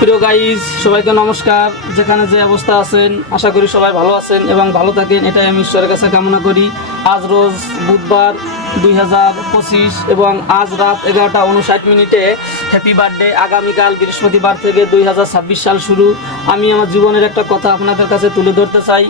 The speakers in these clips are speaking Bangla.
প্রিয় গাইজ, সবাইকে নমস্কার। যেখানে যে অবস্থা আছেন, আশা করি সবাই ভালো আছেন এবং ভালো থাকেন, এটাই আমি ঈশ্বরের কাছে কামনা করি। আজ রোজ বুধবার 2025 এবং আজ রাত 11:59 হ্যাপি বার্থডে। আগামীকাল বৃহস্পতিবার থেকে 2026 সাল শুরু। আমি আমার জীবনের একটা কথা আপনাদের কাছে তুলে ধরতে চাই।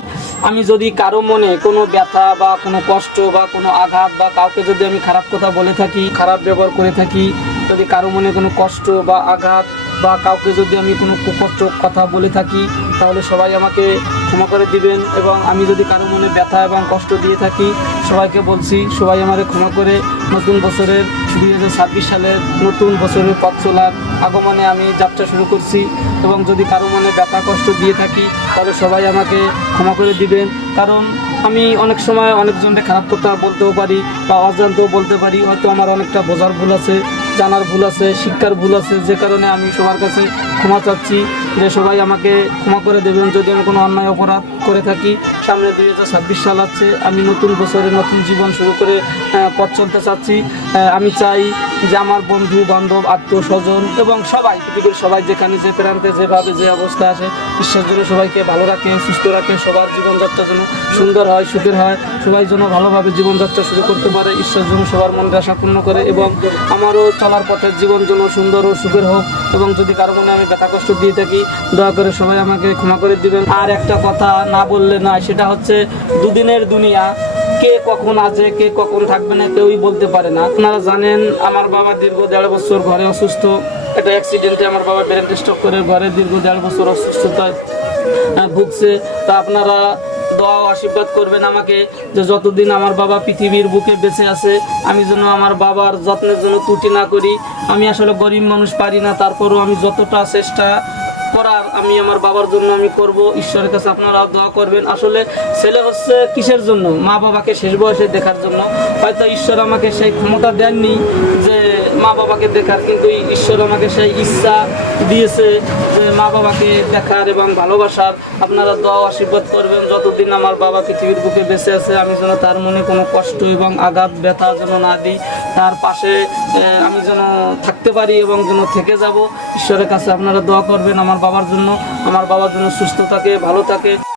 আমি যদি কারো মনে কোনো ব্যথা বা কোনো কষ্ট বা কোনো আঘাত বা কাউকে যদি আমি খারাপ কথা বলে থাকি, খারাপ ব্যবহার করে থাকি, যদি কারো মনে কোনো কষ্ট বা আঘাত বা কাউকে যদি আমি কোনো কুকষ্ট কথা বলে থাকি, তাহলে সবাই আমাকে ক্ষমা করে দিবেন। এবং আমি যদি কারো মনে ব্যথা এবং কষ্ট দিয়ে থাকি, সবাইকে বলছি সবাই আমাকে ক্ষমা করে নতুন বছরের 2026 সালের নতুন বছরের পথ চলার আগমনে আমি যাত্রা শুরু করছি। এবং যদি কারো মনে ব্যথা কষ্ট দিয়ে থাকি, তাহলে সবাই আমাকে ক্ষমা করে দিবেন। কারণ আমি অনেক সময় অনেকজনকে খারাপ কথা বলতেও পারি বা অজান্তেও বলতে পারি। হয়তো আমার অনেকটা বোঝার ভুল আছে, জানার ভুল আছে, শিক্ষার ভুল আছে, যে কারণে আমি সবার কাছে ক্ষমা চাচ্ছি যে সবাই আমাকে ক্ষমা করে দেবেন যদি আমি কোনো অন্যায় অপরাধ করে থাকি। সামনে 2026 সাল আছে, আমি নতুন বছরে নতুন জীবন শুরু করে পথ চলতে চাচ্ছি। আমি চাই যে আমার বন্ধু বান্ধব আত্মীয় স্বজন এবং সবাই, পৃথিবীর সবাই যেখানে যে প্রান্তে যেভাবে যে অবস্থা আছে, ঈশ্বর যেন সবাইকে ভালো রাখে, সুস্থ রাখে, সবার জীবনযাত্রা যেন সুন্দর হয়, সুখের হয়, সবাই যেন ভালোভাবে জীবনযাত্রা শুরু করতে পারে। ঈশ্বর যেন সবার মনের আশা পূর্ণ করে এবং আমারও চলার পথের জীবন যেন সুন্দর ও সুখের হোক। এবং যদি কারো মনে আমি ব্যথা কষ্ট দিয়ে থাকি, দয়া করে সবাই আমাকে ক্ষমা করে দিবেন। আর একটা কথা না বললে নয়, সেটা হচ্ছে দুদিনের দুনিয়া, কে কখন আছে কে কখন থাকবে না কেউই বলতে পারে না। আপনারা জানেন আমার বাবা দীর্ঘ 1.5 বছর ঘরে অসুস্থ। একটা অ্যাক্সিডেন্টে আমার বাবা ব্রেন স্ট্রোক করে ঘরে দীর্ঘ 1.5 বছর অসুস্থতায় ভুগছে। তা আপনারা দোয়া ও আশীর্বাদ করবেন আমাকে যে যতদিন আমার বাবা পৃথিবীর বুকে বেঁচে আছে, আমি যেন আমার বাবার যত্নের জন্য ত্রুটি না করি। আমি আসলে গরিব মানুষ, পারি না, তারপরও আমি যতটা চেষ্টা করার আমি আমার বাবার জন্য আমি করব। ঈশ্বরের কাছে আপনারা দোয়া করবেন। আসলে ছেলে হচ্ছে কিসের জন্য? মা বাবাকে শেষ বয়সে দেখার জন্য। হয়তো ঈশ্বর আমাকে সেই ক্ষমতা দেননি যে মা বাবাকে দেখার, কিন্তু ঈশ্বর আমাকে সেই ইচ্ছা দিয়েছে যে মা বাবাকে দেখার এবং ভালোবাসার। আপনারা দোয়া আশীর্বাদ করবেন যতদিন আমার বাবা পৃথিবীর বুকে বেঁচে আছে, আমি যেন তার মনে কোনো কষ্ট এবং আঘাত ব্যথা যেন না দিই, তার পাশে আমি যেন থাকতে পারি এবং যেন থেকে যাব। ঈশ্বরের কাছে আপনারা দোয়া করবেন আমার বাবার জন্য, আমার বাবার জন্য সুস্থ থাকে, ভালো থাকে।